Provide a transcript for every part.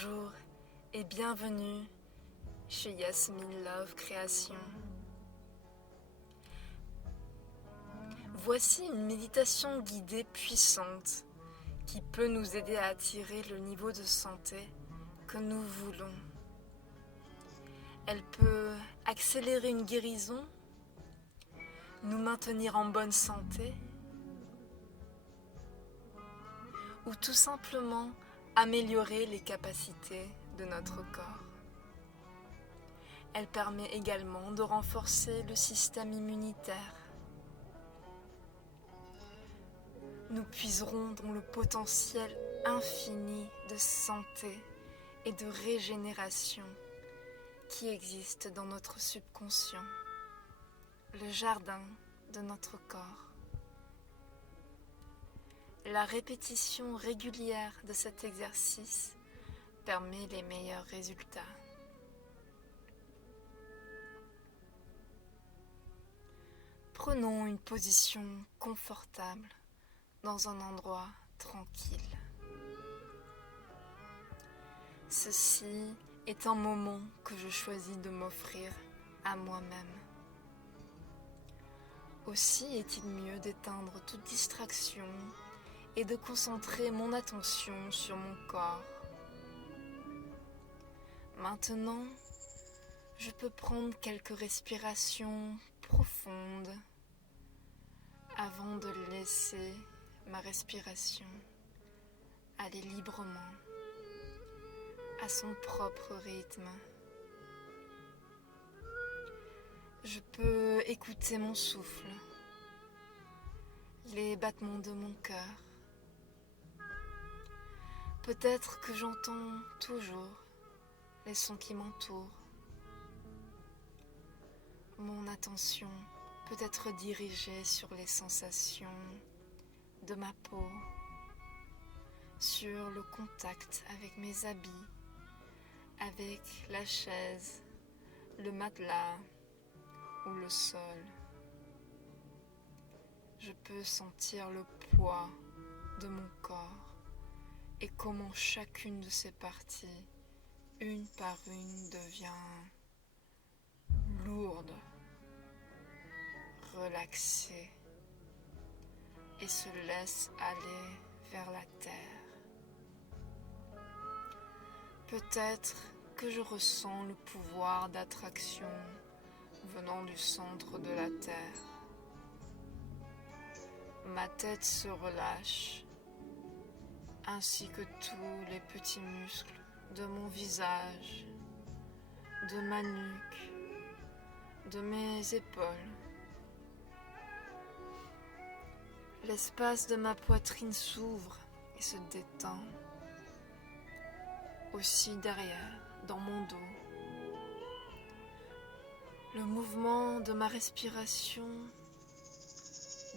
Bonjour et bienvenue chez Yasmine Love Création. Voici une méditation guidée puissante qui peut nous aider à attirer le niveau de santé que nous voulons. Elle peut accélérer une guérison, nous maintenir en bonne santé ou tout simplement améliorer les capacités de notre corps. Elle permet également de renforcer le système immunitaire. Nous puiserons dans le potentiel infini de santé et de régénération qui existe dans notre subconscient, le jardin de notre corps. La répétition régulière de cet exercice permet les meilleurs résultats. Prenons une position confortable dans un endroit tranquille. Ceci est un moment que je choisis de m'offrir à moi-même. Aussi est-il mieux d'éteindre toute distraction et de concentrer mon attention sur mon corps. Maintenant, je peux prendre quelques respirations profondes avant de laisser ma respiration aller librement à son propre rythme. Je peux écouter mon souffle, les battements de mon cœur. Peut-être que j'entends toujours les sons qui m'entourent. Mon attention peut être dirigée sur les sensations de ma peau, sur le contact avec mes habits, avec la chaise, le matelas ou le sol. Je peux sentir le poids de mon corps et comment chacune de ces parties, une par une, devient lourde, relaxée et se laisse aller vers la terre. Peut-être que je ressens le pouvoir d'attraction venant du centre de la terre. Ma tête se relâche, ainsi que tous les petits muscles de mon visage, de ma nuque, de mes épaules. L'espace de ma poitrine s'ouvre et se détend. Aussi derrière, dans mon dos. Le mouvement de ma respiration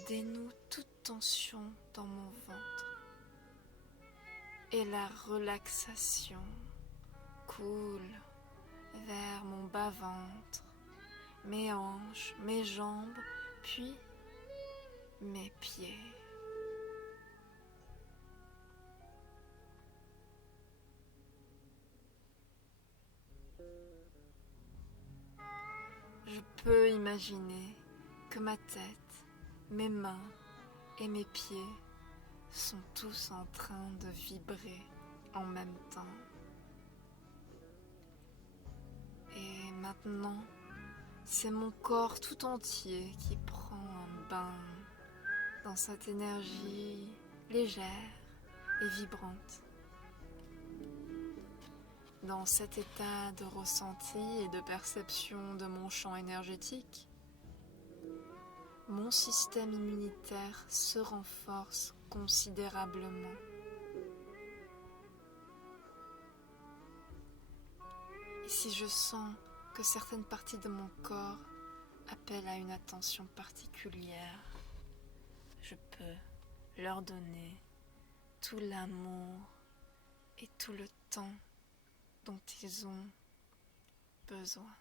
dénoue toute tension dans mon ventre. Et la relaxation coule vers mon bas-ventre, mes hanches, mes jambes, puis mes pieds. Je peux imaginer que ma tête, mes mains et mes pieds sont tous en train de vibrer en même temps. Et maintenant, c'est mon corps tout entier qui prend un bain dans cette énergie légère et vibrante. Dans cet état de ressenti et de perception de mon champ énergétique, mon système immunitaire se renforce considérablement. Et si je sens que certaines parties de mon corps appellent à une attention particulière, je peux leur donner tout l'amour et tout le temps dont ils ont besoin.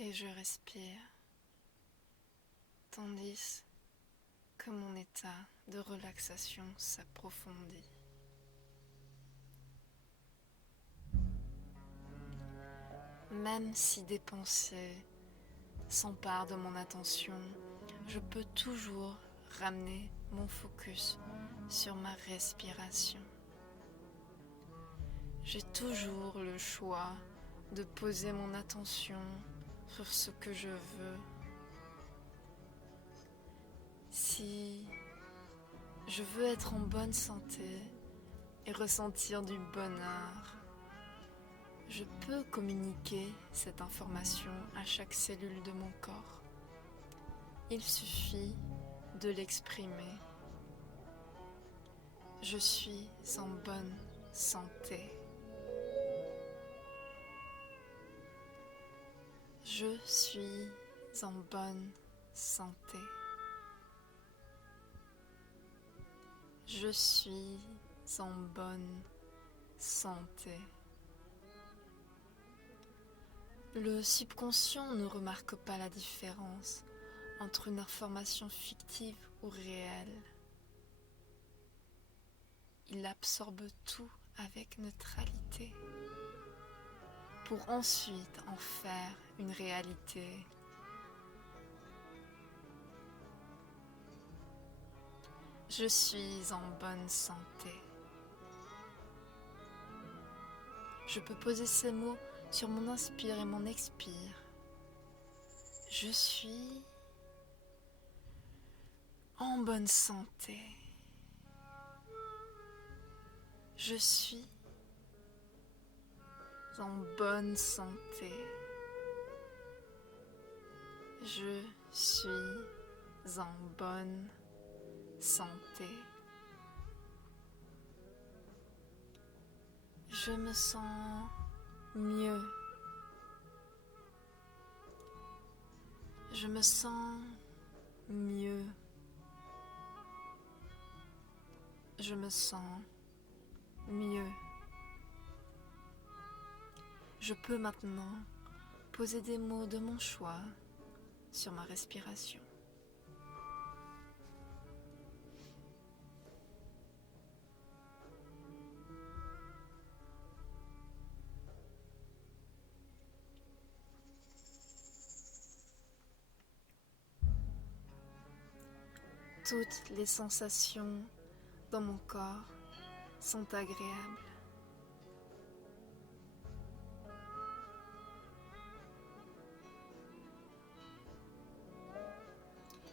et je respire, tandis que mon état de relaxation s'approfondit. Même si des pensées s'emparent de mon attention, je peux toujours ramener mon focus sur ma respiration. J'ai toujours le choix de poser mon attention sur ce que je veux. Si je veux être en bonne santé et ressentir du bonheur, je peux communiquer cette information à chaque cellule de mon corps. Il suffit de l'exprimer. Je suis en bonne santé. Je suis en bonne santé. Je suis en bonne santé. Le subconscient ne remarque pas la différence entre une information fictive ou réelle. Il absorbe tout avec neutralité pour ensuite en faire une réalité. Je suis en bonne santé. Je peux poser ces mots sur mon inspire et mon expire. Je suis en bonne santé. Je suis en bonne santé. Je suis en bonne santé. Je me sens mieux. Je me sens mieux. Je me sens mieux. Je peux maintenant poser des mots de mon choix sur ma respiration. Toutes les sensations dans mon corps sont agréables.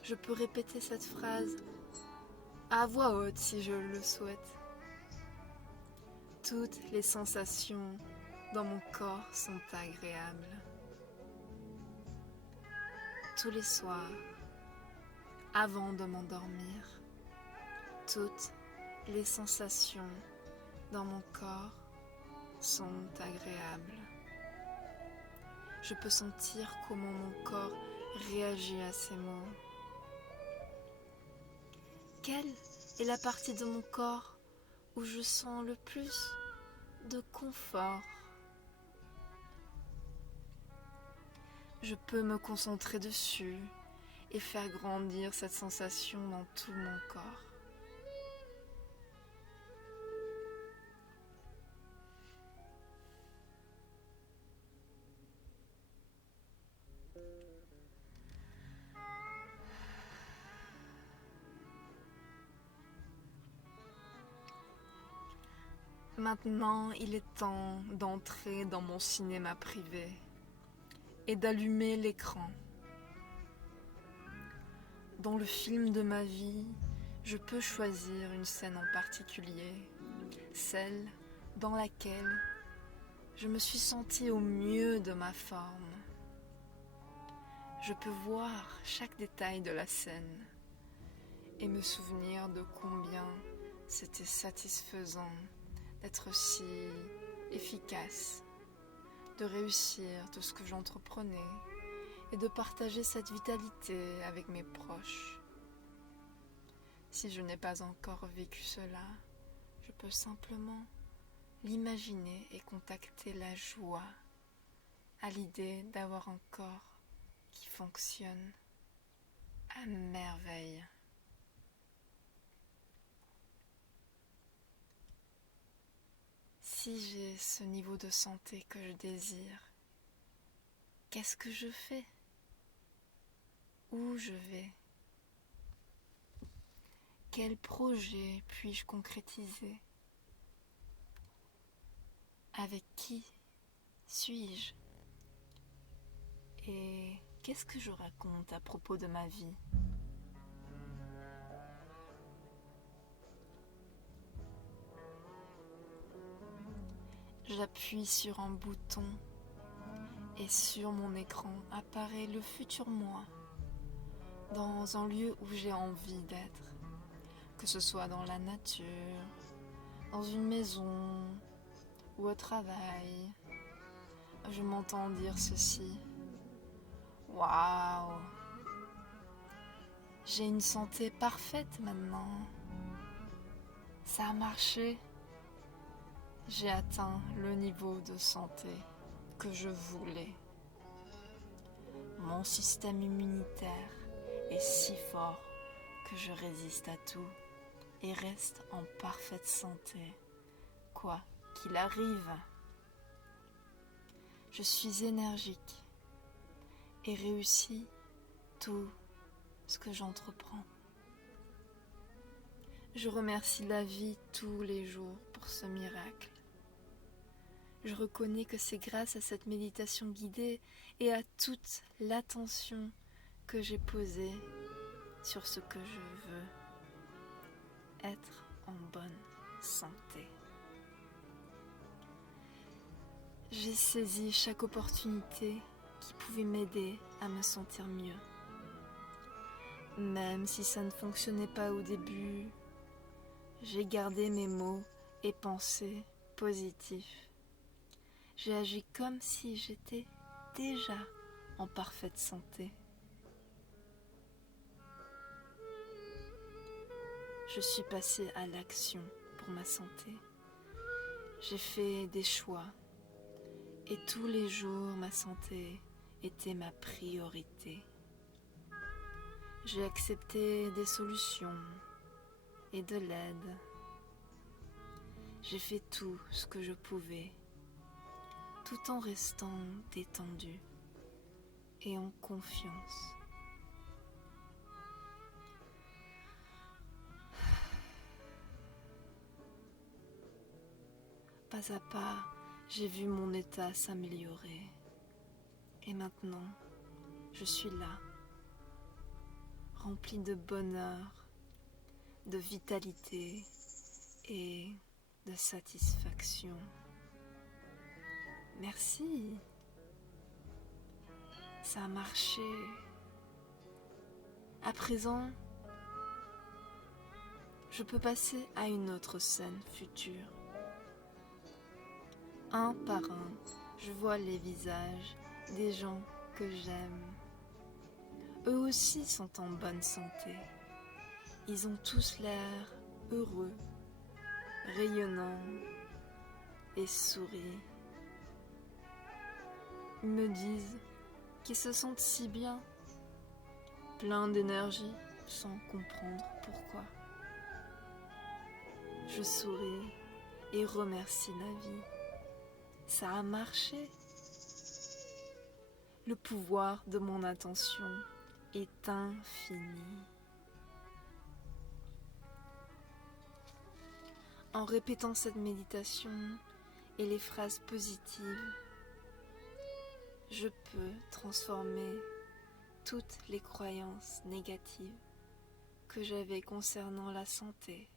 Je peux répéter cette phrase à voix haute si je le souhaite. Toutes les sensations dans mon corps sont agréables. Tous les soirs, avant de m'endormir, toutes les sensations dans mon corps sont agréables. Je peux sentir comment mon corps réagit à ces mots. Quelle est la partie de mon corps où je sens le plus de confort? Je peux me concentrer dessus et faire grandir cette sensation dans tout mon corps. Maintenant, il est temps d'entrer dans mon cinéma privé et d'allumer l'écran. Dans le film de ma vie, je peux choisir une scène en particulier, celle dans laquelle je me suis sentie au mieux de ma forme. Je peux voir chaque détail de la scène et me souvenir de combien c'était satisfaisant d'être si efficace, de réussir tout ce que j'entreprenais et de partager cette vitalité avec mes proches. Si je n'ai pas encore vécu cela, je peux simplement l'imaginer et contacter la joie à l'idée d'avoir encore qui fonctionne à merveille. Si j'ai ce niveau de santé que je désire, qu'est-ce que je fais? Où je vais? Quel projet puis-je concrétiser? Avec qui suis-je? Et qu'est-ce que je raconte à propos de ma vie? J'appuie sur un bouton et sur mon écran apparaît le futur moi, dans un lieu où j'ai envie d'être, que ce soit dans la nature, dans une maison ou au travail. Je m'entends dire ceci. Waouh! J'ai une santé parfaite maintenant. Ça a marché. J'ai atteint le niveau de santé que je voulais. Mon système immunitaire est si fort que je résiste à tout et reste en parfaite santé, quoi qu'il arrive. Je suis énergique et réussis tout ce que j'entreprends. Je remercie la vie tous les jours pour ce miracle. Je reconnais que c'est grâce à cette méditation guidée et à toute l'attention que j'ai posée sur ce que je veux, être en bonne santé. J'ai saisi chaque opportunité qui pouvait m'aider à me sentir mieux. Même si ça ne fonctionnait pas au début, j'ai gardé mes mots et pensées positifs. J'ai agi comme si j'étais déjà en parfaite santé. Je suis passée à l'action pour ma santé. J'ai fait des choix et tous les jours ma santé était ma priorité. J'ai accepté des solutions et de l'aide. J'ai fait tout ce que je pouvais, tout en restant détendu et en confiance. Pas à pas, j'ai vu mon état s'améliorer. Et maintenant, je suis là, remplie de bonheur, de vitalité et de satisfaction. Merci. Ça a marché. À présent, je peux passer à une autre scène future. Un par un, je vois les visages des gens que j'aime. Eux aussi sont en bonne santé. Ils ont tous l'air heureux, rayonnants et sourient. Ils me disent qu'ils se sentent si bien, pleins d'énergie, sans comprendre pourquoi. Je souris et remercie la vie. Ça a marché. Le pouvoir de mon attention est infini. En répétant cette méditation et les phrases positives, je peux transformer toutes les croyances négatives que j'avais concernant la santé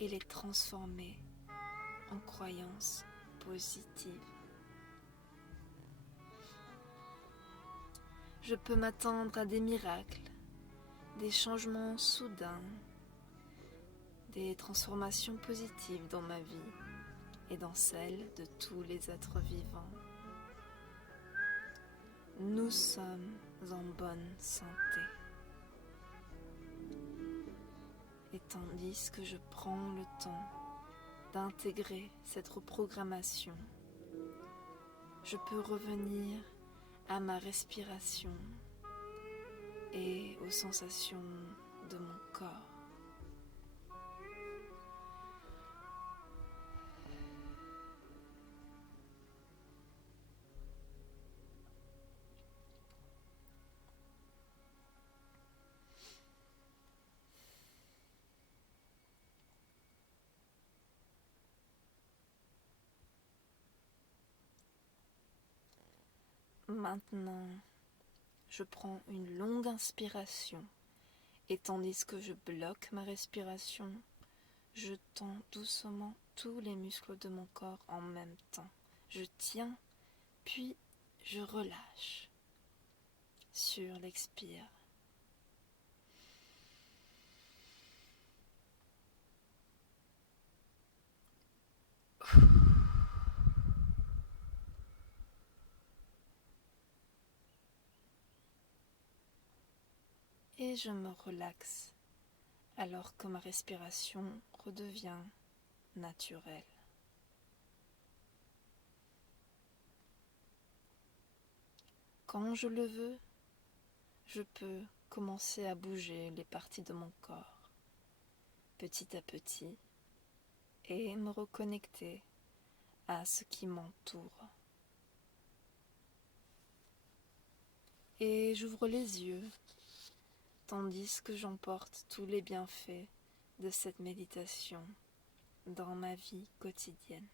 et les transformer en croyances positives. Je peux m'attendre à des miracles, des changements soudains, des transformations positives dans ma vie et dans celle de tous les êtres vivants. Nous sommes en bonne santé. Et tandis que je prends le temps d'intégrer cette reprogrammation, je peux revenir à ma respiration et aux sensations de mon corps. Maintenant, je prends une longue inspiration et tandis que je bloque ma respiration, je tends doucement tous les muscles de mon corps en même temps. Je tiens, puis je relâche sur l'expire. Et je me relaxe alors que ma respiration redevient naturelle. Quand je le veux, je peux commencer à bouger les parties de mon corps, petit à petit, et me reconnecter à ce qui m'entoure. Et j'ouvre les yeux, tandis que j'emporte tous les bienfaits de cette méditation dans ma vie quotidienne.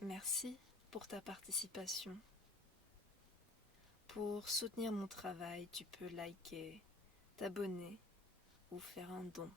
Merci pour ta participation. Pour soutenir mon travail, tu peux liker, t'abonner ou faire un don.